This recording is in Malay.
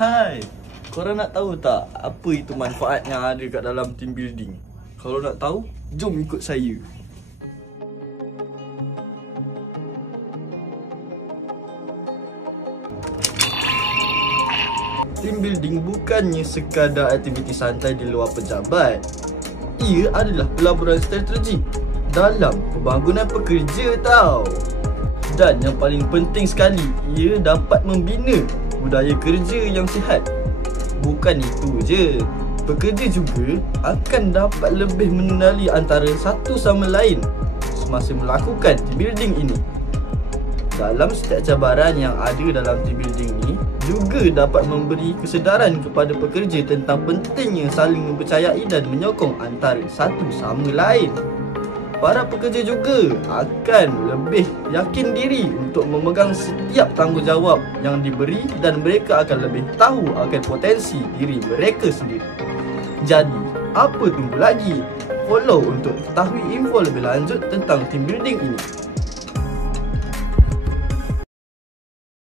Hai, korang nak tahu tak apa itu manfaat yang ada kat dalam team building? Kalau nak tahu, jom ikut saya. Team building bukannya sekadar aktiviti santai di luar pejabat. Ia adalah pelaburan strategi dalam pembangunan pekerja tau. Dan yang paling penting sekali, ia dapat membina budaya kerja yang sihat. Bukan itu je, pekerja juga akan dapat lebih mengenali antara satu sama lain semasa melakukan team building ini. Dalam setiap cabaran yang ada dalam team building ni juga dapat memberi kesedaran kepada pekerja tentang pentingnya saling mempercayai dan menyokong antara satu sama lain. Para pekerja juga akan lebih yakin diri untuk memegang setiap tanggungjawab yang diberi dan mereka akan lebih tahu akan potensi diri mereka sendiri. Jadi, apa tunggu lagi? Follow untuk ketahui info lebih lanjut tentang team building ini.